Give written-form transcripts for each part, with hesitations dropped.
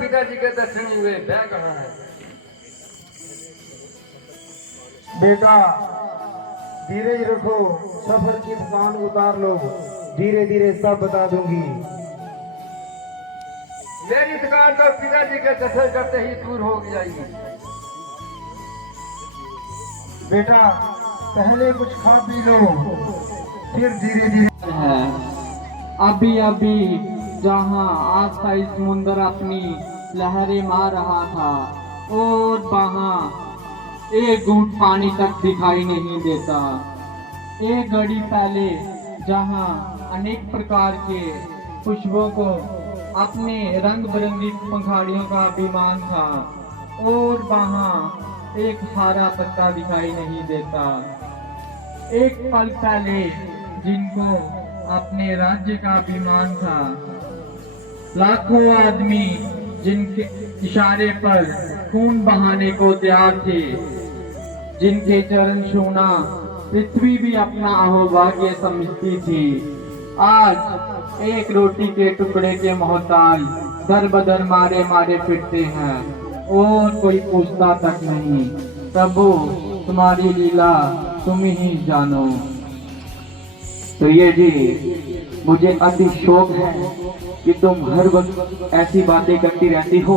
पिताजी के दर्शन हुए, मैं कहाँ है? बेटा धीरज रखो, सफर की थकान उतार लो, धीरे धीरे सब बता दूंगी। मेरी थकान तो पिताजी के दर्शन करते ही दूर हो जाएगी। बेटा पहले कुछ खा पी लो, फिर धीरे धीरे। है अभी अभी जहाँ अस्थायी समुद्र अपनी लहरें मार रहा था और वहाँ एक घूंट पानी तक दिखाई नहीं देता। एक घड़ी पहले जहाँ अनेक प्रकार के पुष्पों को अपने रंग बिरंगी पंखाड़ियों का अभिमान था और वहाँ एक हरा पत्ता दिखाई नहीं देता। एक पल पहले जिनको अपने राज्य का अभिमान था, लाखों आदमी जिनके इशारे पर खून बहाने को तैयार थे, जिनके चरण छूना पृथ्वी भी अपना अहोभाग्य समझती थी, आज एक रोटी के टुकड़े के मोहताज दर बदर मारे मारे फिरते हैं और कोई पूछता तक नहीं। प्रभु तुम्हारी लीला तुम ही जानो। तो ये जी मुझे अति शौक है कि तुम हर वक्त ऐसी बातें करती रहती हो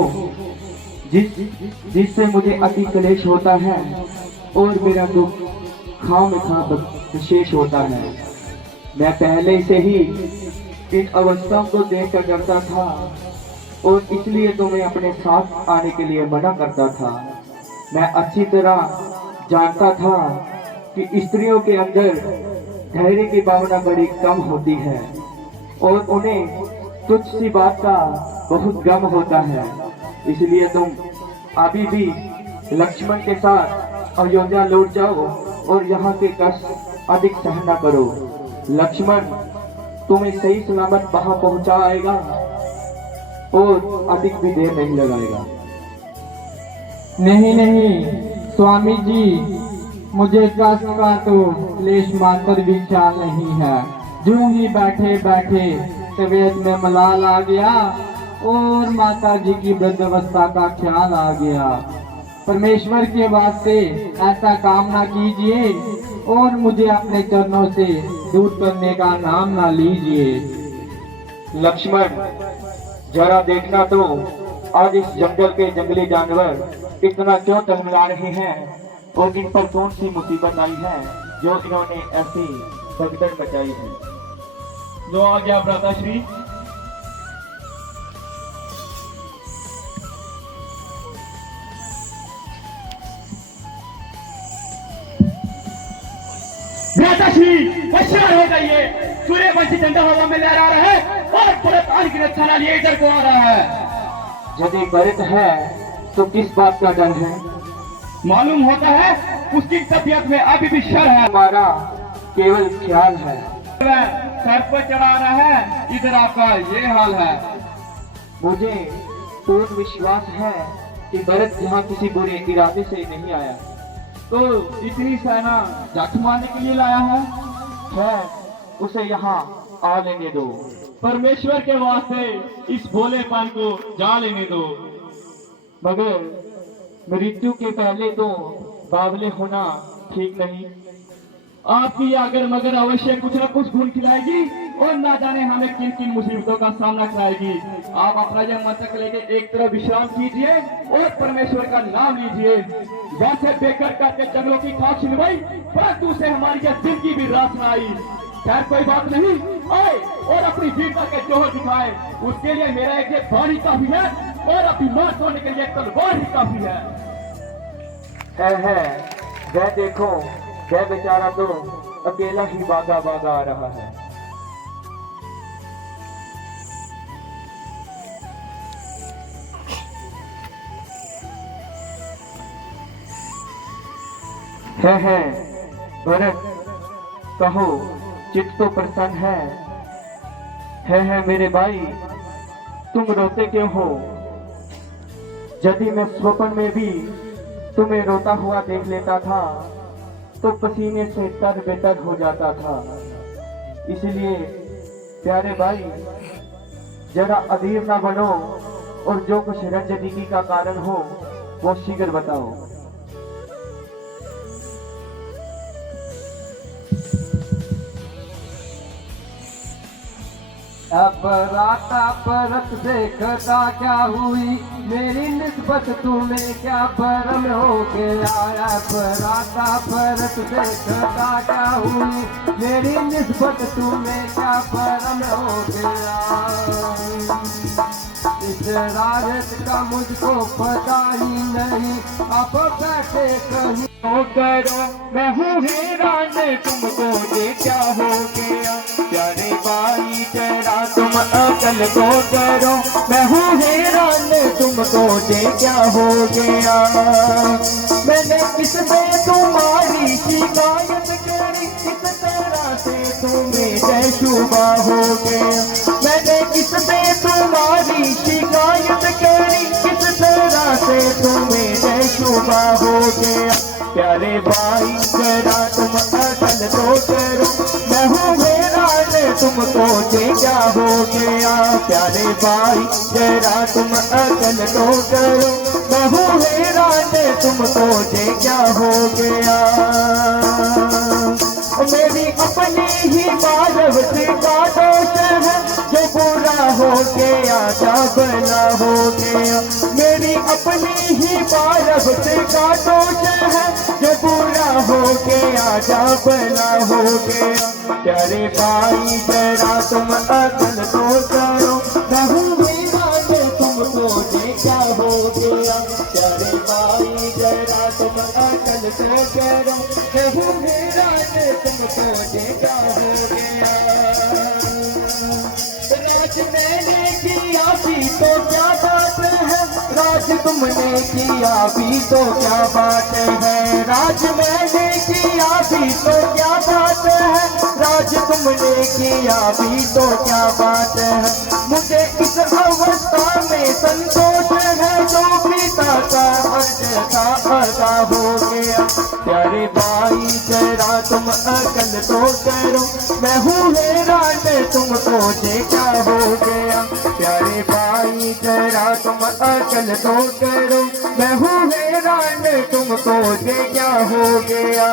जिससे मुझे अति क्लेश होता है और मेरा दुख खाम खा विशेष होता है। मैं पहले से ही इन अवस्थाओं को देखकर डरता था और इसलिए तुम्हें अपने साथ आने के लिए मना करता था। मैं अच्छी तरह जानता था कि स्त्रियों के अंदर धैर्य की भावना बड़ी कम होती है और उन्हें तुच्छ सी बात का बहुत गम होता है। इसलिए तुम अभी भी लक्ष्मण के साथ अयोध्या लौट जाओ और यहाँ के कष्ट अधिक सहन न करो। लक्ष्मण तुम्हें सही सलामत वहां पहुंचा आएगा और अधिक भी देर नहीं लगाएगा। नहीं नहीं स्वामी जी, मुझे कष्ट का तो क्लेश मात्र भी ख्याल नहीं है। जो ही बैठे बैठे तबीयत में मलाल आ गया और माता जी की वृद्धावस्था का ख्याल आ गया। परमेश्वर के वास्ते ऐसा काम ना कीजिए और मुझे अपने चरणों से दूर करने का नाम ना लीजिए। लक्ष्मण जरा देखना तो आज इस जंगल के जंगली जानवर इतना क्यों तलमिला रहे हैं और इन पर कौन सी मुसीबत आई है जो इन्होंने ऐसी भगदड़ मचाई है। जो आ गया भ्राताश्री। भ्राताश्री होशियार हो जाइए, सूर्यवंशी झंडा हवा में लहरा रहा है और पुरस्कार की रक्षा लिए इधर को आ रहा है। यदि भरत है तो किस बात का डर है? मालूम होता है उसकी तबीयत में अभी भी शर है। हमारा केवल ख्याल है। वह सर पर चढ़ा रहा है, इधर आपका ये हाल है। मुझे पूर्ण विश्वास है कि भरत यहाँ किसी बुरे इरादे से नहीं आया। तो इतनी सेना जख मारने के लिए लाया है? उसे यहाँ आ लेने दो। परमेश्वर के वास्ते इस भोलेपन को जा लेने दो। मगर मृत्यु के पहले तो बावले होना ठीक नहीं। आपकी अगर मगर अवश्य कुछ न कुछ गुण खिलाएगी और ना जाने हमें किन किन मुसीबतों का सामना कराएगी। आप अपना यह मस्तक लेके एक तरफ विश्राम कीजिए और परमेश्वर का नाम लीजिए। वैसे बेकर करके जंगलों की खाक छिलवाई, परंतु से हमारी यह जिंदगी भी रास न आई। खैर कोई बात नहीं, आए और अपनी वीरता के जोहर दिखाए। उसके लिए मेरा एक बाणी काफी है और अपनी मां तोड़ने के लिए एक तलवार ही काफी है। वह देखो, वह बेचारा तो अकेला ही भागा भागा आ रहा है। भरत कहो, चित्त तो प्रसन्न है मेरे भाई, तुम रोते क्यों हो? यदि मैं स्वप्न में भी तुम्हें रोता हुआ देख लेता था तो पसीने से तर बेतर हो जाता था। इसलिए प्यारे भाई जरा अधीर ना बनो और जो कुछ रंजनीति का कारण हो वो शीघ्र बताओ। अपराता परत देखता क्या हुई, मेरी निस्बत तुम्हें क्या भरम हो गया। अपराता परत देखता क्या हुई, मेरी निस्बत तुम्हें क्या भरम हो गया। इस राज का मुझको पता ही नहीं, अब बैठे कहीं तो करो मैं हूँ हैरान तुमको ये क्या हो गया। प्यारे भाई जरा तुम अकल को करो, मैं हूँ हैरान तुमको ये क्या हो गया। मैंने किसमें तुम्हारी शिकायत करी, किस तरह से तुम्हें तजुर्बा हो गया। मैंने किसमें तुम्हारी शिकायत करी, किस तरह से तुम्हें तजुर्बा हो गया। प्यारे भाई जरा तुम अकल तो करो, मैं हूँ हैरान तुमको ये क्या हो गया। प्यारे भाई जरा तुम अकल तो करो, मैं हूँ हैरान तुमको ये क्या हो गया। मेरी अपनी ही मानवता का दोष है, जो बुरा हो गया जा भला हो गया। मेरी अपनी ही मानवता का दोष है, जो बुरा हो गया जा भला हो गया। प्यारे भाई जरा तुम अकल तो करो, मैं हूँ हैरान तुमको ये क्या हो गया। प्यारे भाई जरा तुम अकल तो करो, मैं हूँ हैरान तुमको ये क्या हो गया। राज मैंने किया भी तो क्या बात है, राज तुमने किया भी तो क्या बात है। राज मैंने किया भी तो क्या बात है, राज तुमने किया भी तो क्या बात है। मुझे इस अवस्था में संतोष है, जो पिता का अर्ज था अदा हो गया। प्यारे भाई जरा तुम अकल तो करो, मैं हूँ हैरान तुमको ये क्या हो गया। प्यारे भाई जरा तुम अकल तो करो, मैं हूँ हैरान तुमको ये क्या हो गया।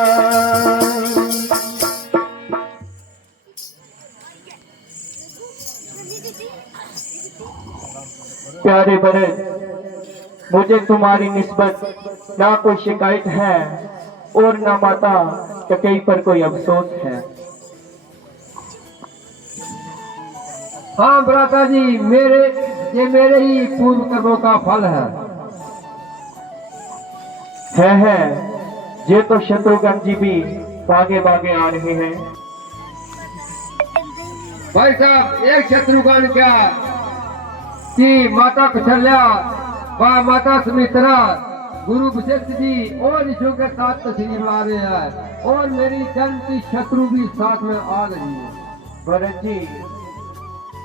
प्यारे भरत, मुझे तुम्हारी निस्बत ना कोई शिकायत है और ना माता कई पर कोई अफसोस है। हाँ भ्राता जी, ये मेरे ही पूर्व कर्मों का फल है। ये तो शत्रुघ्न जी भी भागे भागे आ रहे हैं। भाई साहब, एक शत्रुघ्न क्या कि माता कौशल्या व माता सुमित्रा, गुरु वशिष्ठ जी और ऋषियों के साथ तस्वीर ला रहे हैं, और मेरी जन्मती शत्रु भी साथ में आ रही है। भरत जी,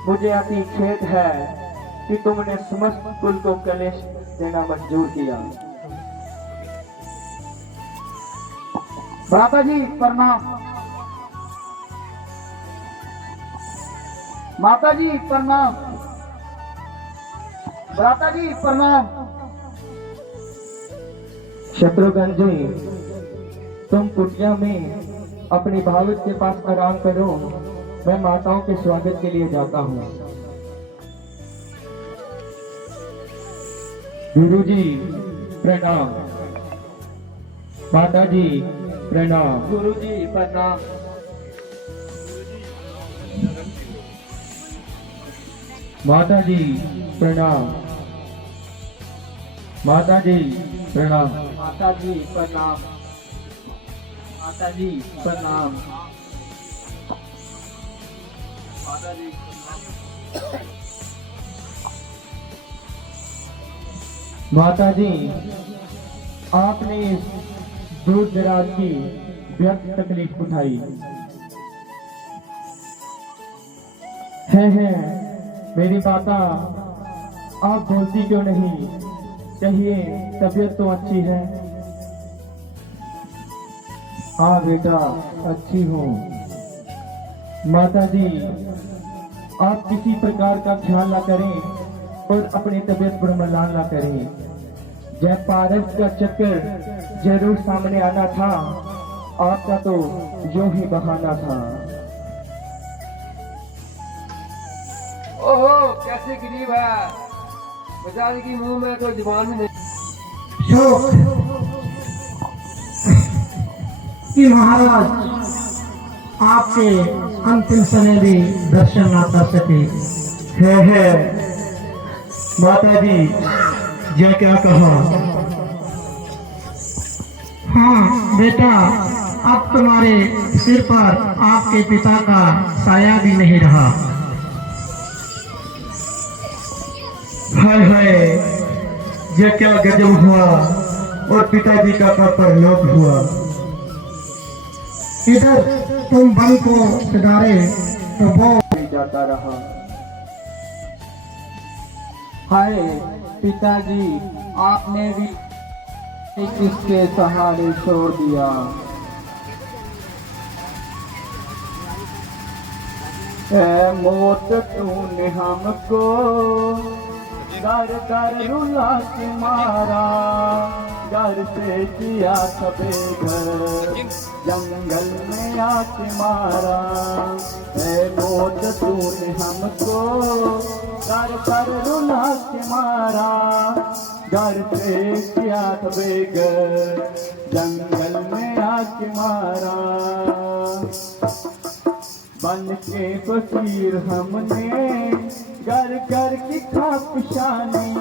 मुझे अति खेद है कि तुमने समस्त कुल को कलेश देना मंजूर किया। भ्राता जी प्रणाम। माता जी प्रणाम। भ्राता जी प्रणाम। शत्रुघ्न जी, तुम कुटिया में अपनी भावक के पास आराम करो, मैं माताओं के स्वागत के लिए जाता हूँ। गुरु जी प्रणाम। माता जी प्रणाम। गुरु जी प्रणाम। माता जी प्रणाम। माता जी प्रणाम। माता जी प्रणाम। माता जी प्रणाम। माता जी माता जी, आपने इस दूर दराज की व्यर्थ तकलीफ उठाई है मेरी माता, आप बोलती क्यों नहीं? कहिए, तबीयत तो अच्छी है? हाँ बेटा, अच्छी हूँ। माता जी, आप किसी प्रकार का ख्याल न करें, और अपनी तबीयत पर मलाल ना करें। जब पारस का चक्कर जरूर सामने आना था, आपका तो यूं ही बहाना था। ओहो कैसे गरीब है, बेचारे की मुंह में तो जुबान भी नहीं। शोक कि महाराज आपके अंतिम समय भी दर्शन ना कर सके। है माता जी, यह क्या कहा? हाँ बेटा, अब तुम्हारे सिर पर आपके पिता का साया भी नहीं रहा। हाय हाय, यह क्या गजब हुआ और पिताजी का परलोक हुआ। इधर तुम बन को सुधारे तो वो जाता रहा। हाय पिताजी, आपने भी किसके सहारे छोड़ दिया। ऐ मौत तूने हमको दर दर रुला के मारा, घर से किया सबे घर, जंगल में आके मारा। ऐ मौत तूने हमको दर दर रुला के मारा, घर से किया सबे घर, जंगल में आके मारा। बन के फकीर हमने घर घर की खाकशानी,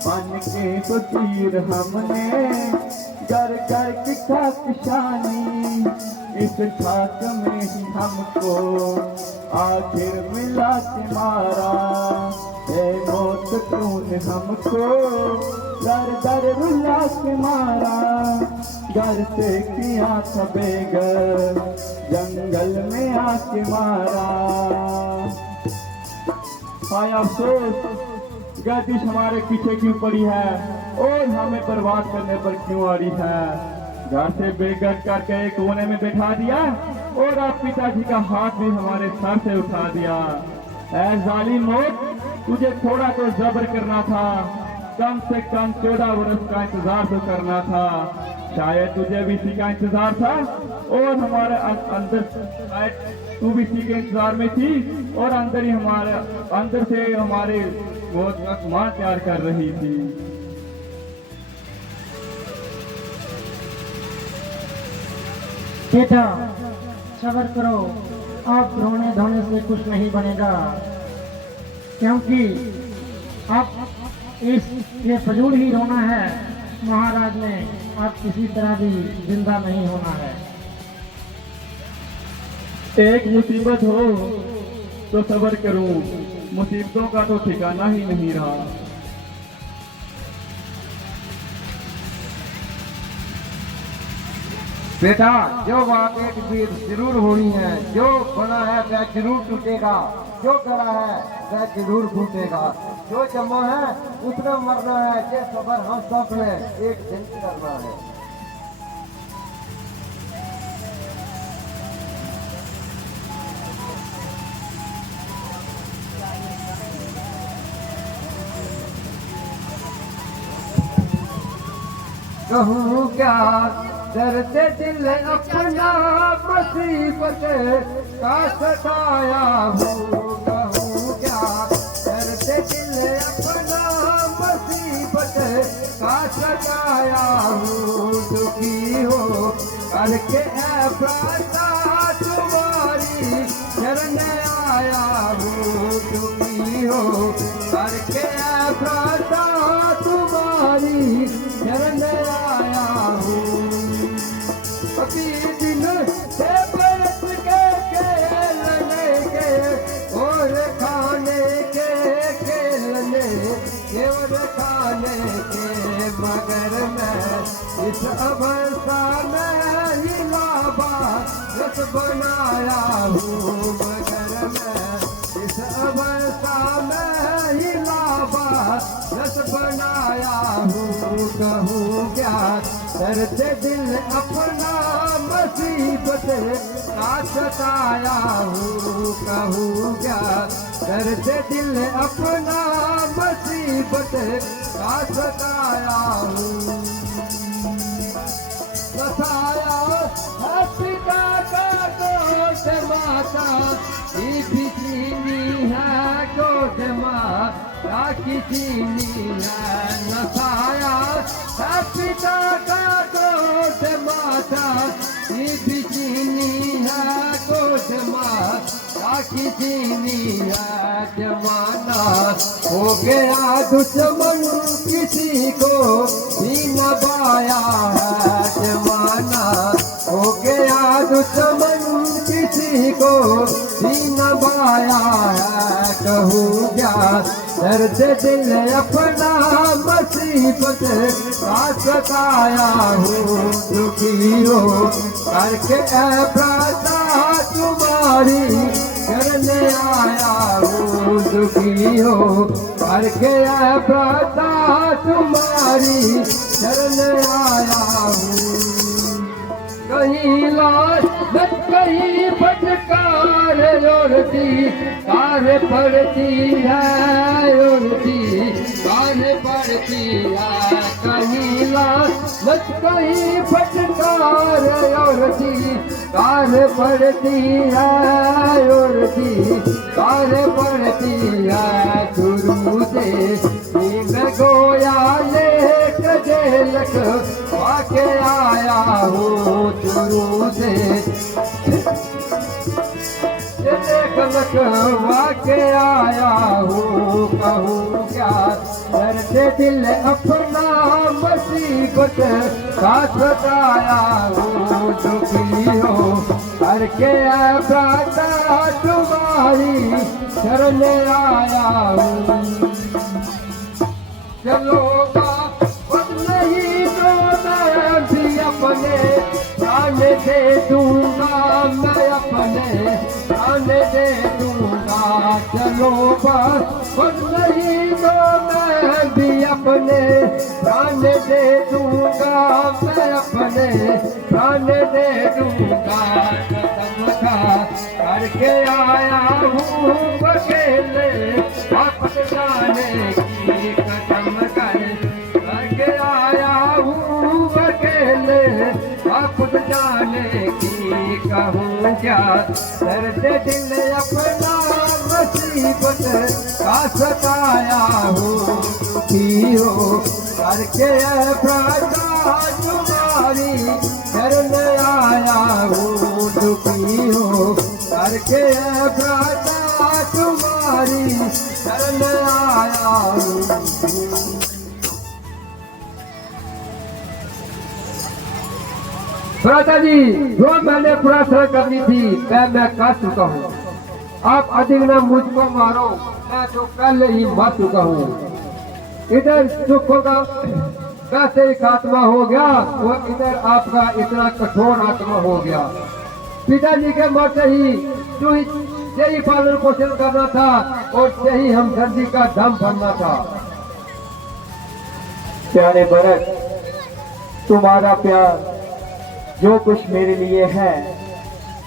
बन के फकीर हमने घर घर की खाकशानी। इस खाक में ही हमको आखिर मिला के मारा। ए मौत तूने हमको दर दर रुला के मारा, घर से किया सबे घर, जंगल में आके मारा। हाय अफसोस, गर्दिश हमारे पीछे क्यों पड़ी है और हमें बर्बाद करने पर क्यों आ रही है। घर से बेघर करके एक कोने में बैठा दिया और आप पिताजी का हाथ भी हमारे सर से उठा दिया। ऐ जालिम मौत, तुझे थोड़ा तो जबर करना था, कम से कम 14 वर्ष का इंतजार तो करना था। शायद तुझे भी इसी का इंतजार था और हमारे अंदर शायद तू भी इसी के इंतजार में थी और अंदर ही हमारे अंदर से हमारे मौत का सामान तैयार कर रही थी। बेटा सब्र करो, आप रोने धोने से कुछ नहीं बनेगा, क्योंकि आप ये फजूल ही रोना है। महाराज ने आप किसी तरह भी जिंदा नहीं होना है। एक मुसीबत हो तो सब्र करूं, मुसीबतों का तो ठिकाना ही नहीं रहा। बेटा जो बात एक बीर जरूर होनी है, जो बना है वह जरूर टूटेगा, जो करा है वह जरूर फूटेगा। जो जमा है उतना मरना है, ये सबर हम सब ने एक दिन करना है। कहूँ क्या दर्द दिल अपना मुसीबत का सताया हूँ। कहूँ क्या दर्द दिल अपना मुसीबत का सताया हूँ। दुखी हो करके है प्राता तुम्हारी शरण आया हूँ। दुखी हो करके है प्राता तुम्हारी शरण आया हूँ। अभी दिन से बरस के खेलने के और खाने के खेलने के और खाने के, मगर मैं इस अवस्था में ही लाबा रस बनाया हूँ। मगर मैं इस अवस्था में ही लाबा रस बनाया हूँ। कहूँ क्या दर्द दिल अपना मसीह मुसीबत का सताया हूँ, कहूँ क्या दर्द दिल अपना, मुसीबत का सताया हूँ। बसाया है पिता का गोद माता, ये भी चीनी है गोद माता की चीनी है। नसाया है पिता का गोद माता, ये भी चीनी है गोद माता की चीनी है। जमाना हो गया दुश्मन, किसी को भी न बाया है। जमाना हो गया दुश्मन, किसी को भी न बाया है। कहूँ क्या दर्द दिल अपना, मुसीबत का सताया हूँ। दुखी हो करके प्रार्थना तुम्हारी करने आया हूँ। दुखी हो करके प्रार्थना तुम्हारी करने आया हूँ। कहीं लाश कहीं फटकार योरती कार पड़ती है, योरती कार पड़ती है। कहीं लाश कहीं फटकार योरती कार पड़ती है, योरती कार पड़ती है। शुरू से मैं गोया लेक जेलक वाके आया हूँ। शुरू से लक वाके आया हूँ। कहूँ क्या दर्द दिल अपना, मुसीबत का सताया हूँ। दुखी हो करके प्रार्थना तुम्हारी शरण आया हूँ। चलो बाप नहीं तो मैं भी अपने प्राण दे दूंगा, मैं अपने प्राण दे दूंगा। चलो बाप नहीं तो मैं भी अपने प्राण दे दूंगा, मैं अपने प्राण दे दूंगा। कदम का करके आया हूँ अकेले, वापस जाने की कदम करके आया हूँ अकेले, वापस जाने की। कहूँ क्या दर्द दिल अपना, मुसीबत का सताया हूँ। दुखी हो करके प्रार्थना तुम्हारी करने आया हूँ। दुखी हो करके प्रार्थना तुम्हारी करने आया हूँ। भ्राता जी, जो मैंने प्रार्थना करनी थी मैं कर चुका हूँ। आप अधिक न मुझको मारो, मैं तो पहले ही मर चुका हूँ। इधर सुख होगा वैसे ही खात्मा हो गया, और इधर आपका इतना कठोर आत्मा हो गया। पिताजी के मरते ही जो यही पालन पोषण करना था और यही हमदर्दी का दम भरना था। प्यारे भरत, तुम्हारा प्यार जो कुछ मेरे लिए है,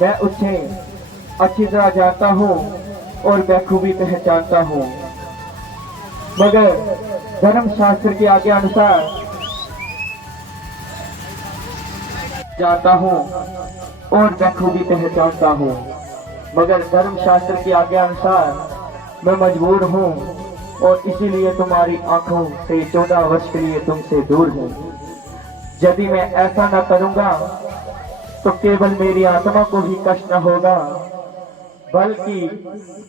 मैं उसे अच्छी तरह जानता हूँ और बखूबी पहचानता हूँ। मगर धर्म शास्त्र के आज्ञा अनुसार जानता हूँ और बखूबी पहचानता हूँ। मगर धर्म शास्त्र की आज्ञा अनुसार मैं मजबूर हूँ और इसीलिए तुम्हारी आंखों से 14 वर्ष के लिए तुमसे दूर हूँ। यदि मैं ऐसा न करूँगा तो केवल मेरी आत्मा को ही कष्ट न होगा, बल्कि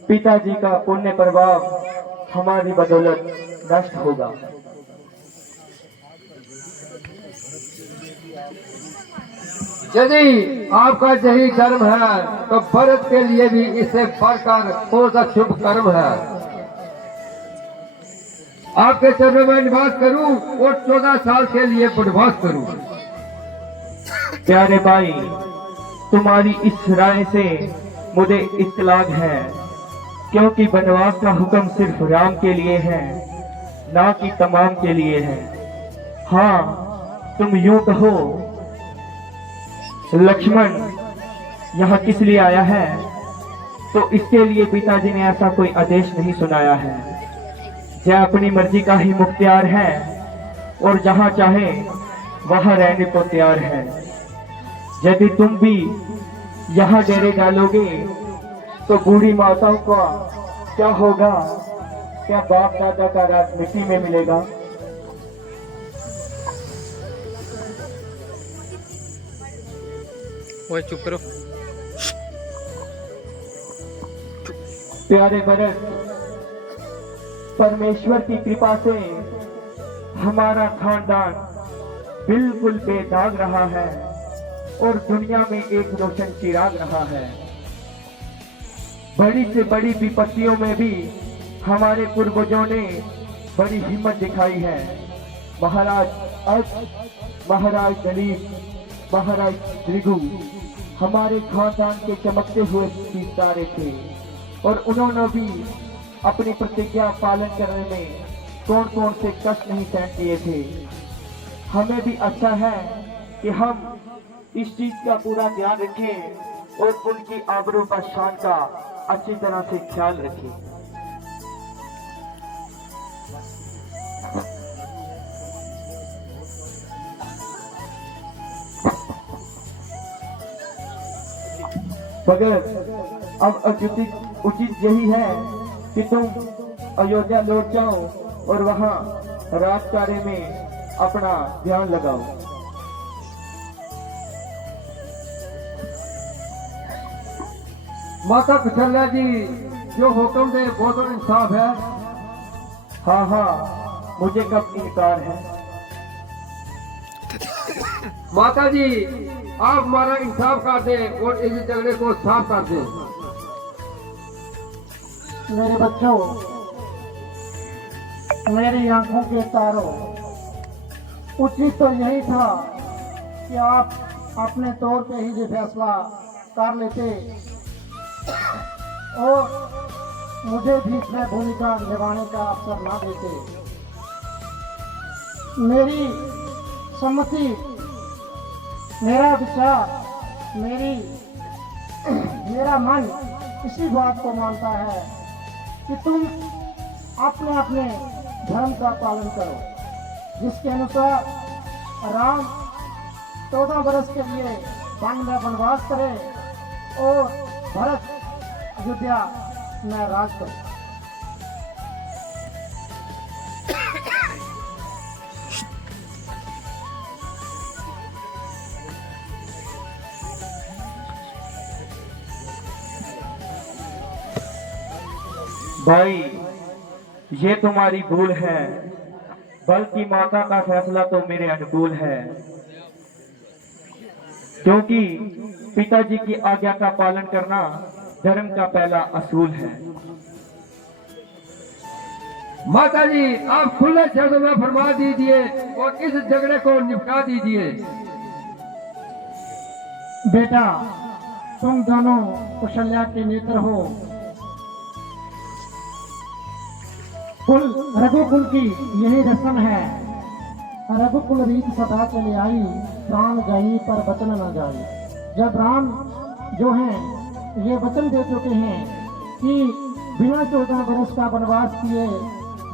पिताजी का पुण्य प्रभाव हमारी बदौलत नष्ट होगा। यदि आपका यही धर्म है तो भरत के लिए भी इससे बढ़कर कौन सा शुभ कर्म है। आपके चरणों में निवास करूं और 14 साल के लिए वनवास करूं। प्यारे भाई, तुम्हारी इस राय से मुझे इत्तलाक है, क्योंकि वनवास का हुक्म सिर्फ राम के लिए है, ना कि तमाम के लिए है। हाँ, तुम यूं कहो लक्ष्मण यहाँ किस लिए आया है, तो इसके लिए पिताजी ने ऐसा कोई आदेश नहीं सुनाया है। यह अपनी मर्जी का ही मुख्तियार है और जहाँ चाहे वहाँ रहने को तैयार है। यदि तुम भी यहाँ डेरे डालोगे तो बूढ़ी माताओं का क्या होगा? क्या बाप दादा का राज मिट्टी में मिलेगा? ओए चुप करो। प्यारे भरत, परमेश्वर की कृपा से हमारा खानदान बिल्कुल बेदाग रहा है और दुनिया में एक रोशन चिराग रहा है। बड़ी से बड़ी विपत्तियों में भी हमारे पूर्वजों ने बड़ी हिम्मत दिखाई है। महाराज अज, महाराज दलीप, महाराज भृगु हमारे खानदान के चमकते हुए सितारे थे और उन्होंने भी अपनी प्रतिज्ञा पालन करने में कौन कौन से कष्ट नहीं सहन किए थे। हमें भी अच्छा है कि हम इस चीज का पूरा ध्यान रखें और उनकी आबरू व शान का अच्छी तरह से ख्याल रखें। भगत, अब उचित यही है कि तुम अयोध्या लौट जाओ और वहाँ राज कार्य में अपना ध्यान लगाओ। माता कुशल्या जी जो हुक्म दे वो तो इंसाफ है। हाँ हाँ, मुझे कब इनकार है। माता जी आप हमारा इंसाफ कर दे और इस झगड़े को साफ कर दे। मेरे बच्चों, मेरी आंखों के तारों, उचित तो यही था कि आप अपने तौर पे ही ये फैसला कर लेते और मुझे भी इसमें भूमिका निभाने का अवसर ना देते। मेरी सम्मति, मेरा विचार, मेरा मन इसी बात को मानता है कि तुम अपने अपने धर्म का पालन करो, जिसके अनुसार राम 14 वर्ष के लिए वन में वनवास करे और भरत अयोध्या में राज करे। भाई, ये तुम्हारी भूल है, बल्कि माता का फैसला तो मेरे अनुकूल है, क्योंकि पिताजी की आज्ञा का पालन करना धर्म का पहला असूल है। माता जी आप खुले शब्दों में फरमा दीजिए और इस झगड़े को निपटा दीजिए। बेटा, तुम दोनों कुशल्या के नेत्र हो। रघुकुल की यही रस्म है। रघुकुल रीत सदा चले आई, प्राण गई पर वचन न जाई। जब राम जो हैं ये वचन दे चुके हैं कि बिना 14 वर्ष का वनवास किए,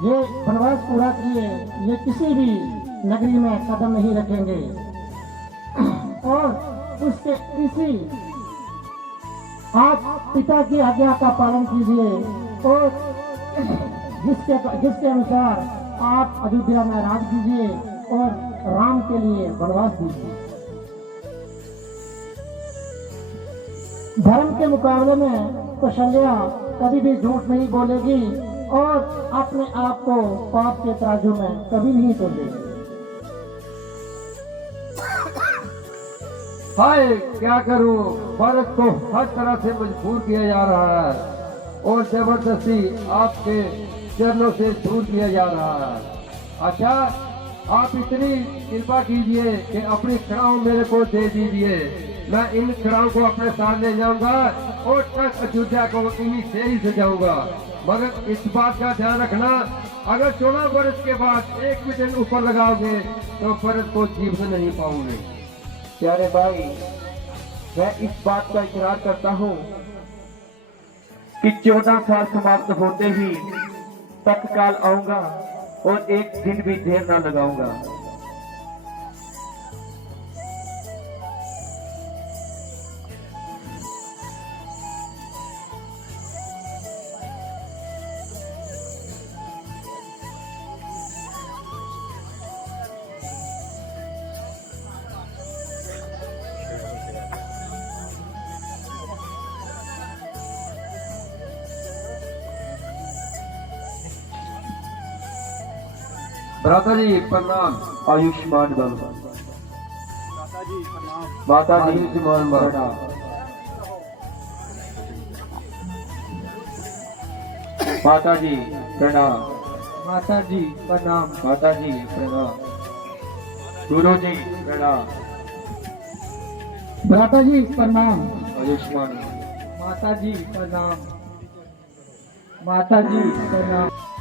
ये वनवास पूरा किए, ये किसी भी नगरी में कदम नहीं रखेंगे और उसके इसी आप पिता की आज्ञा का पालन कीजिए और जिसके अनुसार आप अयोध्या में राज कीजिए और राम के लिए वनवास दीजिए। धर्म के मुकाबले में कौशल्या कभी भी झूठ नहीं बोलेगी और अपने आप को पाप के तराजू में कभी नहीं तोलेगी। हाय क्या करूं, भारत को हर तरह से मजबूर किया जा रहा है और जबरदस्ती आपके चरणों से दूर किया जा रहा है। अच्छा, आप इतनी कृपा कीजिए कि अपनी खड़ाऊ मेरे को दे दीजिए। मैं इन खड़ाऊ को अपने साथ ले जाऊंगा और तक अयोध्या को इन्हीं से ही सजाऊंगा। मगर इस बात का ध्यान रखना, अगर 14 वर्ष के बाद एक भी दिन ऊपर लगाओगे तो भारत को जीवन नहीं पाओगे। प्यारे भाई, मैं इस बात का इकरार करता हूँ कि 14 साल समाप्त होते ही तत्काल आऊंगा और एक दिन भी देर न लगाऊंगा। भ्राता जी प्रणाम। आयुष्मान भव। माता जी आयुष्मान भव। प्रणाम। माता जी प्रणाम। माता जी प्रणाम। माता जी प्रणाम। गुरु जी प्रणाम। भ्राता जी प्रणाम। आयुष्मान माता जी प्रणाम। माता जी प्रणाम।